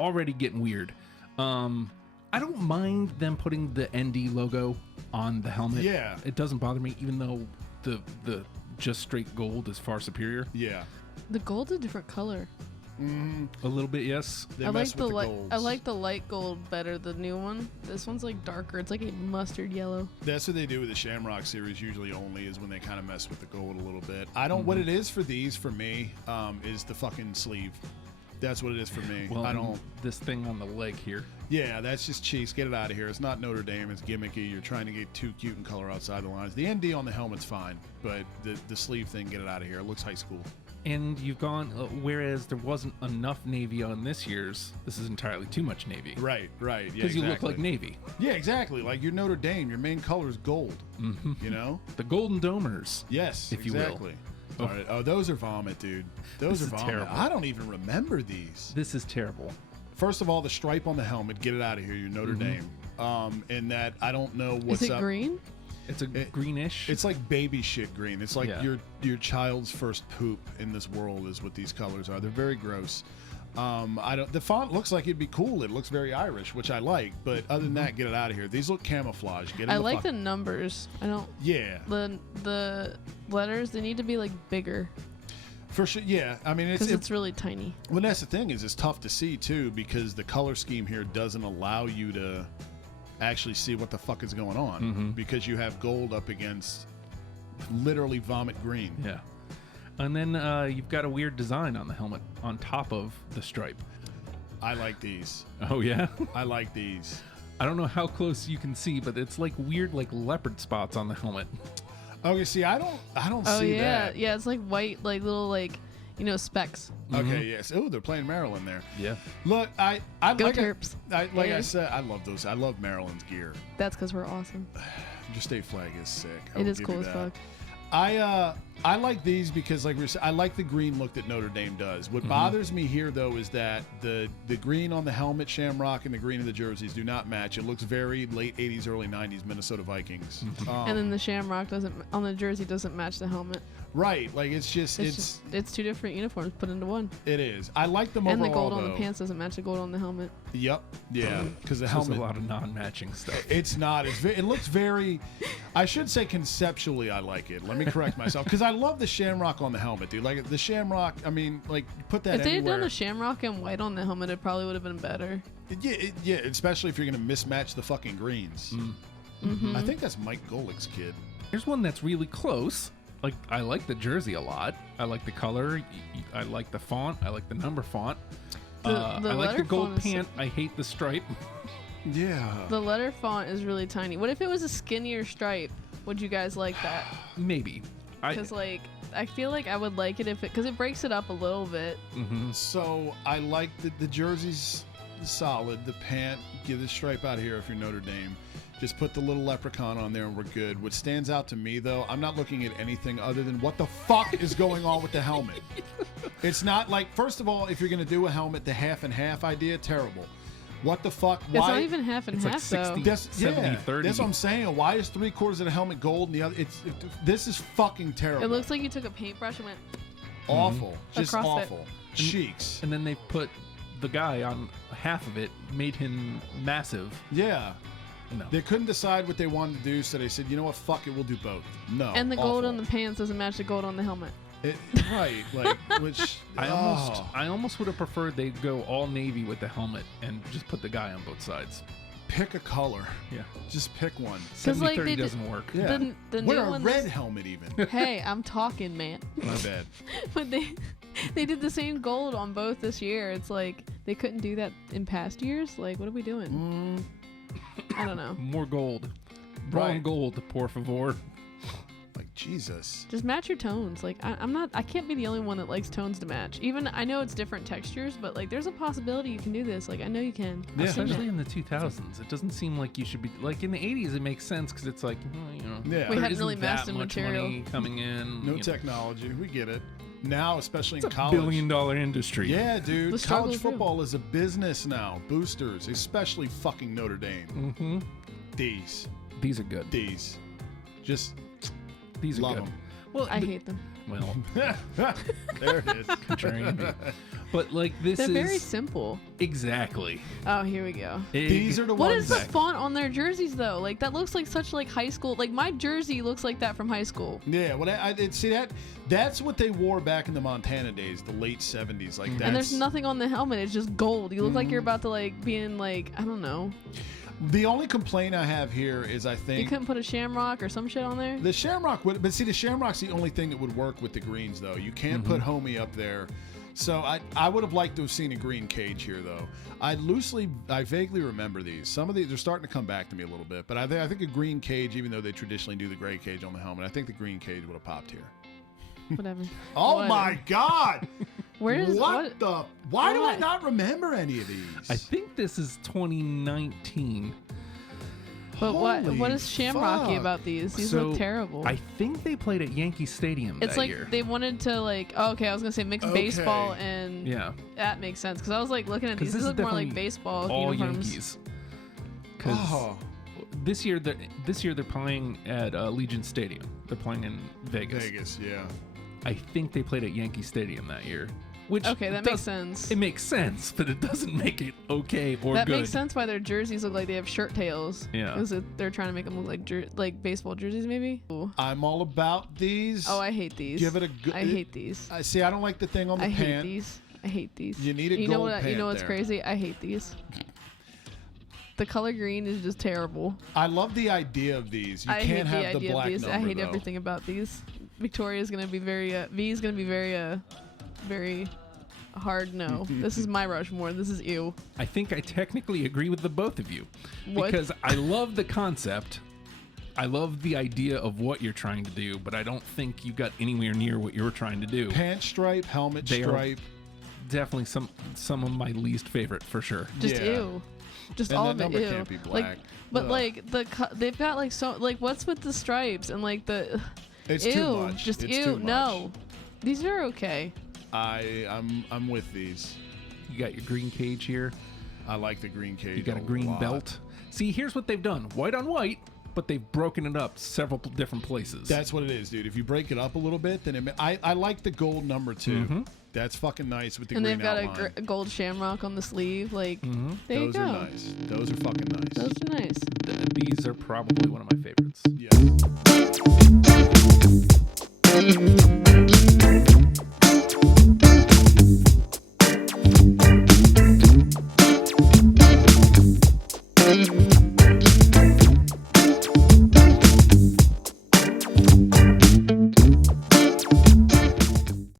already getting weird. I don't mind them putting the ND logo on the helmet. Yeah. It doesn't bother me, even though the just straight gold is far superior. Yeah. The gold's a different color. A little bit, yes. They I like mess the with light. golds. I like the light gold better. The new one. This one's like darker. It's like a mustard yellow. That's what they do with the Shamrock Series usually only is when they kind of mess with the gold a little bit. I don't. What it is for these for me is the fucking sleeve. That's what it is for me. Well, I don't. this thing on the leg here. Yeah, that's just cheese. Get it out of here. It's not Notre Dame. It's gimmicky. You're trying to get too cute and color outside the lines. The ND on the helmet's fine, but the sleeve thing, get it out of here. It looks high school. And you've gone, whereas there wasn't enough navy on this year's, this is entirely too much navy. Right. Yeah, Because you look like navy. Yeah, exactly. Like you're Notre Dame. Your main color is gold. You know? The Golden Domers. Yes, if you exactly. will. All right. Oh, those are vomit, dude. Those This are is vomit. terrible. I don't even remember these. This is terrible. First of all, the stripe on the helmet, get it out of here. You're Notre Dame. And that I don't know what's Is it up. green? It's a greenish. It's like baby shit green. It's like Yeah. your child's first poop in this world is what these colors are. They're very gross. I don't. The font looks like it'd be cool. It looks very Irish, which I like. But other than that, get it out of here. These look camouflage. Get. I like the numbers. I don't. Yeah. The letters, they need to be like bigger For sure. Yeah. I mean, because it's really tiny. well, that's the thing is it's tough to see too because the color scheme here doesn't allow you to actually see what the fuck is going on because you have gold up against literally vomit green. Yeah. And then you've got a weird design on the helmet on top of the stripe. I like these. Oh, yeah? I like these. I don't know how close you can see, but it's like weird, like leopard spots on the helmet. Okay, see, I don't Oh see yeah, that. yeah. It's like white, like little like specks. Okay, yes. Oh, they're playing Maryland there. Yeah. Look, I Go like Terps. like I Hey. said, I love those. I love Maryland's gear. That's because we're awesome. Your state flag is sick. I It will is give cool you as that. fuck. I like these because, like we were saying, I like the green look that Notre Dame does. What bothers me here, though, is that the green on the helmet, Shamrock, and the green of the jerseys do not match. It looks very late 80s, early 90s Minnesota Vikings. And then the shamrock on the jersey doesn't match the helmet. Right, like it's It's two different uniforms put into one. it is. I like them And overall, the gold on though. the pants doesn't match the gold on the helmet. Yep, yeah, because the There's helmet. a lot of non-matching stuff. It's not. It looks very. I should say conceptually, I like it. Let me correct myself because I love the Shamrock on the helmet, dude. Like the Shamrock. I mean, like put that If they had anywhere. done the shamrock and white on the helmet, it probably would have been better. Yeah, especially if you're gonna mismatch the fucking greens. I think that's Mike Golick's kid. Here's one that's really close. Like, I like the jersey a lot. I like the color. I like the font. I like the number font. The I like letter the gold font is- pant. I hate the stripe. Yeah. The letter font is really tiny. What if it was a skinnier stripe? Would you guys like that? Maybe. Because like I feel like I would like it because it breaks it up a little bit. So I like the jersey's solid. The pant, give the stripe out here if you're Notre Dame. Just put the little leprechaun on there and we're good. What stands out to me though, I'm not looking at anything other than what the fuck is going on with the helmet. It's not like, first of all, if you're gonna do a helmet, the half and half idea, terrible. What the fuck? Why? It's not even half and It's like half though. 60. That's 70, 30. That's what I'm saying. Why is 3/4 of the helmet gold and the other? This is fucking terrible. It looks like you took a paintbrush and went. awful. Just Across it. awful. Cheeks. And then they put the guy on half of it, made him massive. Yeah. No. They couldn't decide what they wanted to do, so they said, you know what, fuck it, we'll do both. No. And the gold awful. on the pants doesn't match the gold on the helmet. Right, like, which... I almost would have preferred they go all navy with the helmet and just put the guy on both sides. Pick a color. Yeah. Just pick one. 'Cause, 70-30 like, they did- doesn't work. Yeah. The Wear new a one. red helmet even. Hey, I'm talking, man. My bad. But they did the same gold on both this year. It's like they couldn't do that in past years. Like, what are we doing? I don't know. More gold. Brown Right. gold, por favor. Like, Jesus. Just match your tones. Like I can't be the only one that likes tones to match. Even I know it's different textures, but like there's a possibility you can do this. Like I know you can. Yeah. I've seen Especially it. in the 2000s. It doesn't seem like you should be... Like, in the 80s, it makes sense because it's like, well, you know... Yeah. We there hadn't isn't really messed that in much material. money coming in. No you know. technology. We get it. Now, especially It's in a college. billion-dollar industry. Yeah, dude. The struggle College is real. football is a business now. Boosters, especially fucking Notre Dame. Mm-hmm. These. These are good. These. Just These are love good. them. Well, I hate them. Well, There it is. contrarian me. But like this They're is very simple. exactly. Oh, here we go. These are the What ones. is the font on their jerseys though? Like that looks like such like high school. Like my jersey looks like that from high school. Yeah, well, see that's what they wore back in the Montana days, the late 70s. Like that. And there's nothing on the helmet. It's just gold. You look like you're about to like be in like I don't know. The only complaint I have here is I You think couldn't put a shamrock or some shit on there. the Shamrock would, but see, the Shamrock's the only thing that would work with the greens though. You can't put homie up there. So I would have liked to have seen a green cage here though. I vaguely remember these. Some of these are starting to come back to me a little bit, but I think a green cage, even though they traditionally do the gray cage on the helmet, I think the green cage would have popped here. Whatever. Oh What? my God! Where's Why do I What? not remember any of these? I think this is 2019. But Holy what is Shamrocky fuck. about these? These So, look terrible. I think they played at Yankee Stadium It's that like year. they wanted to like. Oh, okay, I was gonna say mix Okay. baseball and Yeah, that makes sense because I was like looking at 'Cause these. this These is look more like definitely baseball all uniforms. Yankees. Because Oh, this year they're playing at Legion Stadium. They're playing in Vegas. Vegas, yeah. I think they played at Yankee Stadium that year. Which Okay, that makes sense. It makes sense, but it doesn't make it okay or That good. makes sense why their jerseys look like they have shirt tails. Yeah. Because they're trying to make them look like baseball jerseys, maybe. Ooh. I'm all about these. Oh, I hate these. Give it a good. I hate these. I see. I don't like the thing on the I hate pant. these. I hate these. You need a you know gold what? You pant know what's there. crazy? I hate these. The color green is just terrible. I love the idea of these. You I hate can't the have the idea black of these. number, I hate though. everything about these. Victoria's gonna be very. V is gonna be very hard. No, this is my Rushmore. This is ew. I think I technically agree with the both of you. What? Because I love the concept. I love the idea of what you're trying to do, but I don't think you got anywhere near what you were trying to do. Pant stripe, helmet They are stripe. Definitely some of my least favorite for sure. Just Yeah. ew. Just And all that of it number ew. can't be Like, black. but Ugh. like they've got like so like what's with the stripes and like the It's ew. too much. Just It's ew. too much. No, these are okay. I'm with these. You got your green cage here. I like the green cage. You got a green lot. belt. See, here's what they've done. White on white, but they've broken it up several different places. That's what it is, dude. If you break it up a little bit, then I like the gold number too. Mhm. That's fucking nice with the And green they've got outline. a gold shamrock on the sleeve. Like there Those you go. are nice. Those are fucking nice. Those are nice. These are probably one of my favorites. Yeah.